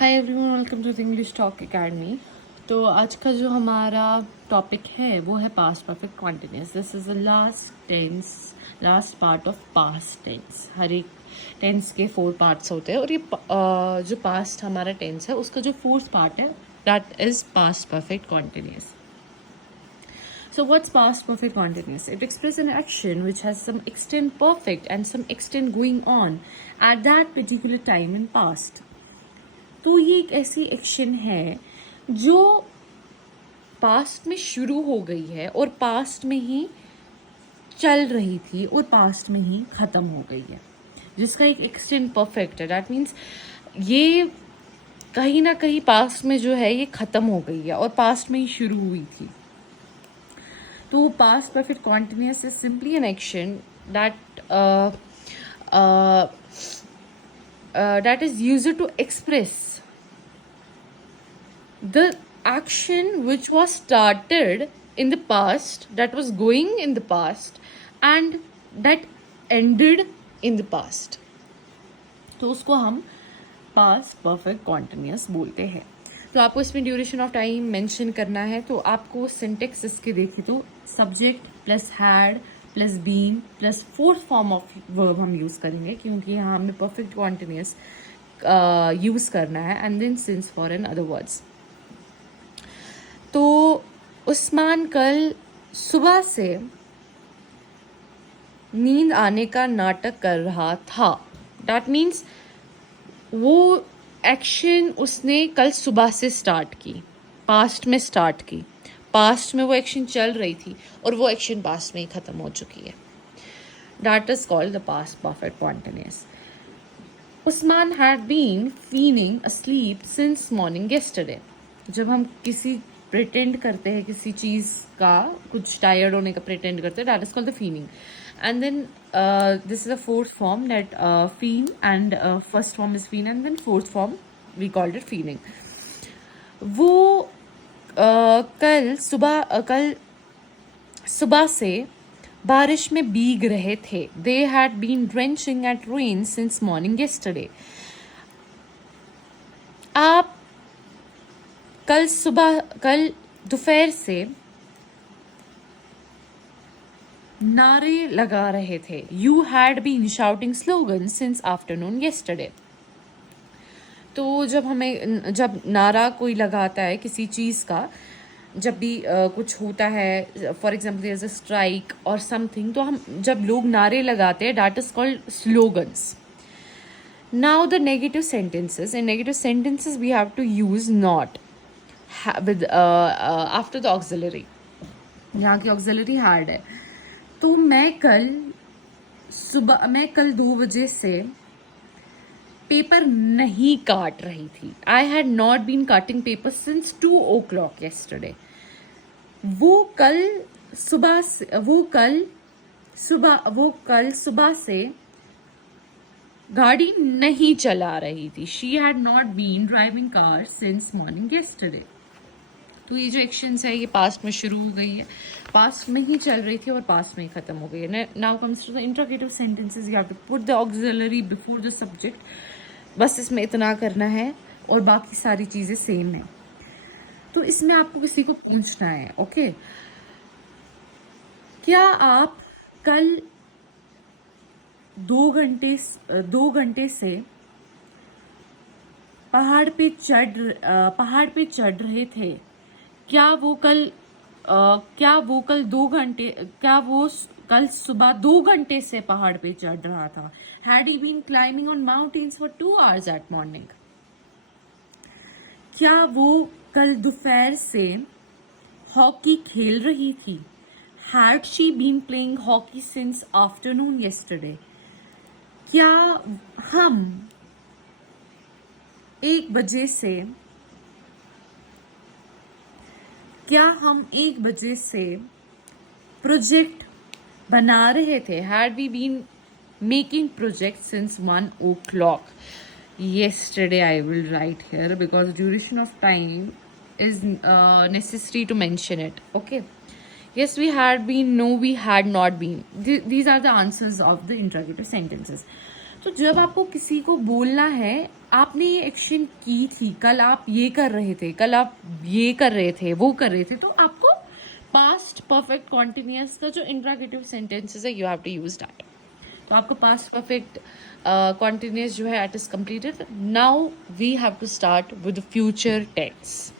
Hi everyone, welcome to the English Talk Academy. तो आज का जो हमारा टॉपिक है वो है past perfect continuous. This is the last part of past tense. हर एक टेंस के 4 पार्ट्स होते हैं और ये जो पास्ट हमारा टेंस है उसका जो 4th पार्ट है that is past perfect continuous. So what's past perfect continuous? It expresses an action which has some extent perfect and some extent going on at that particular time in past. तो ये एक ऐसी action है जो past में शुरू हो गई है और पास्ट में ही चल रही थी और पास्ट में ही ख़त्म हो गई है, जिसका एक एक्सटेंट परफेक्ट है। दैट मीन्स ये कहीं ना कहीं पास्ट में जो है ये ख़त्म हो गई है और पास्ट में ही शुरू हुई थी। तो past perfect continuous is simply an action that is used to express the action which was started in the past, that was going in the past and that ended in the past. तो उसको हम past perfect continuous बोलते हैं। तो आपको इसमें duration of time mention करना है। तो आपको सिंटेक्स इसके देखिए तो subject plus had plus been plus 4th form of verb हम यूज़ करेंगे, क्योंकि यहाँ हमने परफेक्ट कॉन्टिन्यूस यूज़ करना है, and then since for an other words. तो उस्मान कल सुबह से नींद आने का नाटक कर रहा था। दैट मीन्स वो एक्शन उसने कल सुबह से स्टार्ट की, पास्ट में स्टार्ट की, पास्ट में वो एक्शन चल रही थी और वो एक्शन पास्ट में ही ख़त्म हो चुकी है। That is called the past perfect continuous. Usman had been feeling asleep since morning yesterday। जब हम किसी प्रिटेंड करते हैं किसी चीज़ का, कुछ टायर्ड होने का प्रिटेंड करते हैं, that is called the feeling. And then this is the 4th form, that feel, and first form is feel and then 4th form we called it feeling. वो कल सुबह से बारिश में भीग रहे थे। They had been drenching at rain since morning yesterday. आप कल दोपहर से नारे लगा रहे थे। You had been shouting slogans since afternoon yesterday. तो जब नारा कोई लगाता है किसी चीज़ का, जब भी कुछ होता है, for example there is a strike और समथिंग, तो हम जब लोग नारे लगाते हैं that is called slogans. Now the negative sentences. In negative sentences we have to use not with after the auxiliary. यहाँ की ऑक्सिलरी हार्ड है। तो मैं कल 2 बजे से पेपर नहीं काट रही थी। I had not been cutting paper since 2 o'clock yesterday. वो कल सुबह से गाड़ी नहीं चला रही थी। She had not been driving car since morning yesterday. तो ये जो एक्शंस है ये पास्ट में शुरू हो गई है, पास्ट में ही चल रही थी और पास्ट में ही खत्म हो गई है। Now comes to the interrogative sentences. You have to put the auxiliary before the subject. बस इसमें इतना करना है और बाकी सारी चीज़ें सेम है। तो इसमें आपको किसी को पूछना है, ओके, क्या आप कल 2 घंटे से पहाड़ पे चढ़ रहे थे? क्या वो कल सुबह 2 घंटे से पहाड़ पे चढ़ रहा था? Had he been climbing on mountains for 2 hours at morning? क्या वो कल दोपहर से हॉकी खेल रही थी? Had she been playing hockey since afternoon yesterday? क्या हम 1 बजे से प्रोजेक्ट बना रहे थे? Had we been making projects since 1 o'clock yesterday? I will write here because duration of time is necessary to mention it. Okay. Yes, we had been. No, we had not been. These are the answers of the interrogative sentences. तो जब आपको किसी को बोलना है आपने ये action की थी, कल आप ये कर रहे थे, कल आप ये कर रहे थे, वो कर रहे थे, तो आपको पास्ट परफेक्ट कॉन्टिन्यूस का जो इंट्रोगेटिव सेंटेंसेस है, you have to use that. तो आपका पास्ट परफेक्ट कॉन्टिन्यूस जो है it is completed. Now we have to start with future tense.